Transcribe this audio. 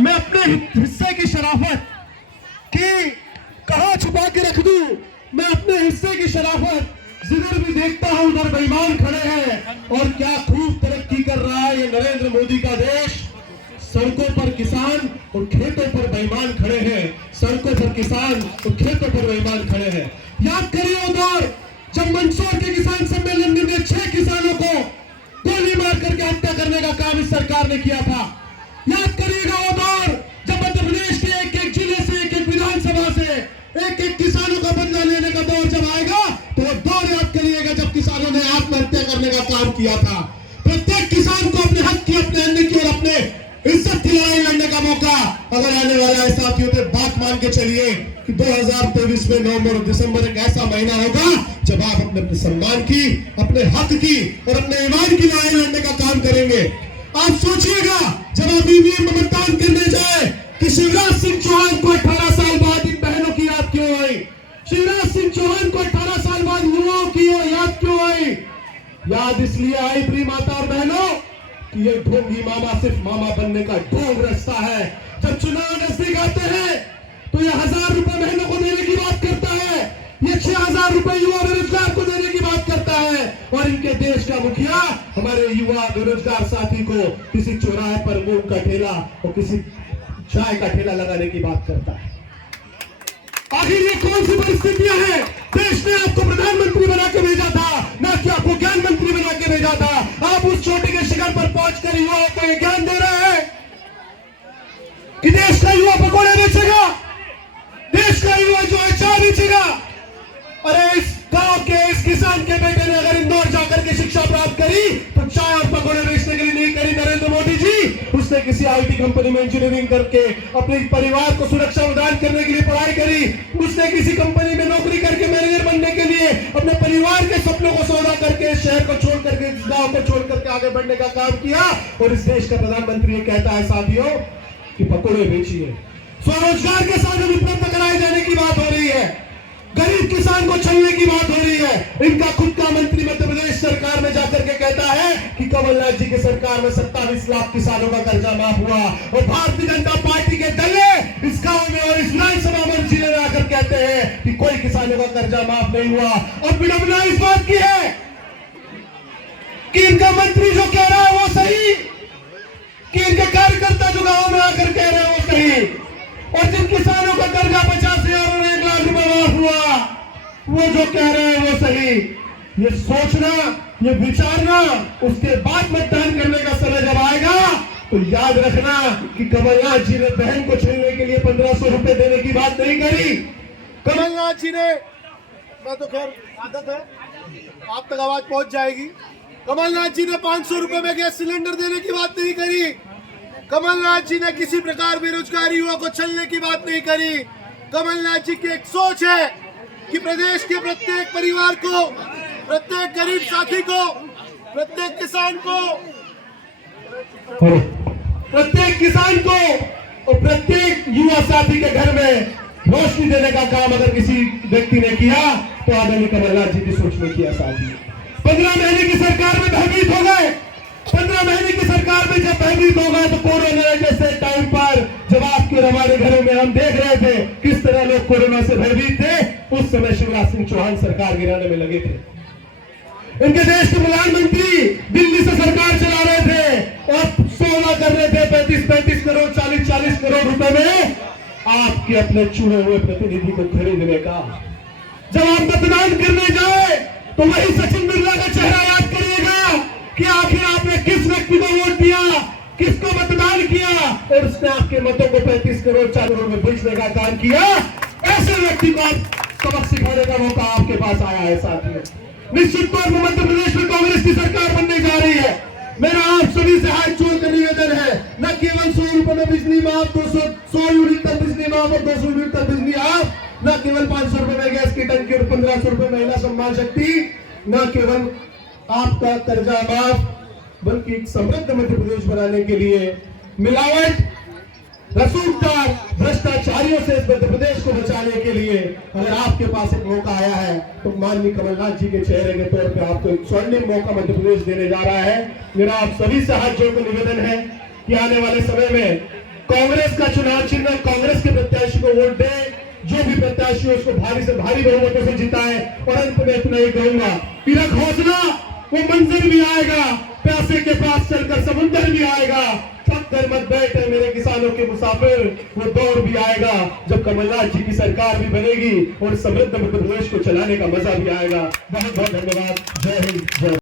मैं अपने हिस्से की शराफत की कहां छुपा के रख दूं। मैं अपने हिस्से की शराफत जिधर भी देखता हूं उधर बेईमान खड़े हैं। और क्या खूब तरक्की कर रहा है ये नरेंद्र मोदी का देश। सड़कों पर किसान और खेतों पर बेईमान खड़े हैं। सड़कों पर किसान और खेतों पर बेईमान खड़े हैं। याद करिए वो दौर जब मंदसौर के किसान सम्मेलन में 6 किसानों को गोली मार करके हत्या करने का काम इस सरकार ने किया था। याद करिएगा वो दौर जब मध्य प्रदेश के एक जिले से एक विधानसभा से एक किसानों का बदला लेने का दौर जब आएगा तो वो दौर याद करिएगा जब किसानों ने आत्महत्या करने का काम किया था। प्रत्येक किसान को अपने हक की, अपने अन्न की और अपने इज्जत की लड़ाई लड़ने का मौका अगर आने वाला है साथियों, तो बात मान के चलिए कि 2023 में नवंबर और दिसंबर एक ऐसा महीना होगा जब आप अपने सम्मान की, अपने हक की और अपने ईमान की लड़ाई लड़ने का काम करेंगे। आप सोचिएगा जब आप ईवीएम में मतदान करने जाए कि शिवराज सिंह चौहान को 18 साल बाद इन बहनों की याद क्यों आई। शिवराज सिंह चौहान को 18 साल बाद युवाओं की याद क्यों आई। याद इसलिए आई प्रिय माता और बहनों कि ये ढोंगी मामा सिर्फ मामा बनने का ढोंग रास्ता है। जब चुनाव नजदीक आते हैं तो ये 1000 रुपए बहनों को देने की बात करता है, ये 6000 रुपए युवा बेरोजगार को देने की बात करता है। और इनके देश का मुखिया हमारे युवा बेरोजगार साथी को किसी चौराहे पर मूंग का ठेला और किसी चाय का ठेला लगाने की बात करता है। आखिर ये कौन सी परिस्थितियां हैं। देश ने आपको प्रधानमंत्री बना के भेजा था, ना कि आपको ज्ञान मंत्री बना के भेजा था। आप उस चोटी के शिखर पर पहुंचकर युवाओं को ये ज्ञान दे रहे हैं कि देश का युवा पकौड़े बेचेगा, देश का युवा जो है चाय बेचेगा। अरे इस गांव के इस किसान के बेटे ने अगर इंदौर जाकर के शिक्षा प्राप्त करी तो चाय और पकौड़े बेचने के लिए नहीं करी नरेंद्र मोदी जी। उसने किसी आईटी कंपनी में इंजीनियरिंग करके अपने परिवार को सुरक्षा प्रदान करने के लिए पढ़ाई करी। उसने किसी कंपनी में नौकरी करके मैनेजर बनने के लिए अपने परिवार के सपनों को सौदा करके शहर को छोड़ करके, गांव को छोड़ करके आगे बढ़ने का काम किया। और इस देश का प्रधानमंत्री ये कहता है साथियों कि पकौड़े बेचिए। स्वरोजगार के साधन उपलब्ध कराए जाने की बात हो रही है, गरीब किसान को छलने की बात हो रही है। इनका खुद का मंत्री मध्य प्रदेश सरकार में जाकर के कहता है कि कमलनाथ जी की सरकार में 27 लाख किसानों का कर्जा माफ हुआ। और भारतीय जनता पार्टी के दले इस गांव में और इस विधानसभा में जिले में आकर कहते हैं कि कोई किसानों का कर्जा माफ नहीं हुआ। और विडंबना इस बात की है कि इनका मंत्री जो कह रहा है वो सही, कि इनके कार्यकर्ता जो गांव में आकर कह रहे हैं वो सही। और जिन किसानों का कर्जा 50,000 और 1 लाख रुपए माफ हुआ वो जो कह रहे हैं वो सही। ये सोचना, ये विचारना, उसके बाद मतदान करने का समय जब आएगा तो याद रखना कि कमलनाथ जी ने बहन को छीनने के लिए 1500 रुपए देने की बात नहीं करी। कमलनाथ जी ने, मैं तो खैर आदत है आप तक आवाज पहुंच जाएगी। कमलनाथ जी ने 500 रुपए में गैस सिलेंडर देने की बात नहीं करी। कमलनाथ जी ने किसी प्रकार बेरोजगार युवा को छलने की बात नहीं करी। कमलनाथ जी की एक सोच है कि प्रदेश के प्रत्येक परिवार को, प्रत्येक गरीब साथी को, प्रत्येक किसान को और प्रत्येक युवा साथी के घर में रोशनी देने का काम अगर किसी व्यक्ति ने किया तो आदरणीय कमलनाथ जी की सोच में किया। साथी 15 महीने की सरकार में भयभीत हो गए। 15 महीने की सरकार में जब भयभीत हो गए तो कोरोना जैसे टाइम पर जब आपके और हमारे घरों में हम देख रहे थे किस तरह लोग कोरोना से भयभीत थे, उस समय शिवराज सिंह चौहान सरकार गिराने में लगे थे। इनके देश के प्रधानमंत्री दिल्ली से सरकार चला रहे थे और सौदा कर रहे थे 35-35 करोड़ 40-40 करोड़ रुपए में आपके अपने चुने हुए प्रतिनिधि को खरीदने का। जब आप मतदान करने जाए तो वही सचिन बिरला का चेहरा याद करिएगा कि आखिर आपने किस व्यक्ति को वोट दिया, किसको मतदान किया और उसने आपके मतों को 35 करोड़ 4 करोड़ में बेचने का काम किया। ऐसे व्यक्ति को सबक सिखाने का मौका आपके पास आया है साथियों। निश्चित तौर पर मध्य प्रदेश में कांग्रेस की सरकार बनने जा रही है। मेरा आप सभी से हाथ जोड़कर निवेदन है, न केवल 100 रुपए में बिजली माफ, 100 यूनिट तक बिजली माफ और 200 यूनिट तक बिजली माफ, न केवल 500 रुपए में गैस की टंकी और 1500 रुपए महिला सम्मान शक्ति, न केवल आपका कर्जा माफ, बल्कि एक समृद्ध मध्य प्रदेश बनाने के लिए मिलावट, रसूखदार भ्रष्टाचारियों से मध्य प्रदेश को बचाने के लिए अगर आपके पास एक मौका आया है तो माननीय कमलनाथ जी के चेहरे के तौर पे आपको एक स्वर्णिम मौका मध्य प्रदेश देने जा रहा है। मेरा आप सभी से हाथ जोड़कर निवेदन है कि आने वाले समय में कांग्रेस का चुनाव चिन्ह, कांग्रेस के प्रत्याशी को वोट दे, जो भी प्रत्याशी हो उसको भारी से भारी बहुमतों से जिताए। और अंत में इतना ही कहूंगा, तिरक हौसला, वो मंजर भी आएगा, प्यासे के पास चलकर समुंदर भी आएगा, थक कर मत बैठे मेरे किसानों के मुसाफिर, वो दौर भी आएगा जब कमलनाथ जी की सरकार भी बनेगी और समृद्ध मध्य प्रदेश को चलाने का मजा भी आएगा। बहुत बहुत धन्यवाद। जय हिंद, जय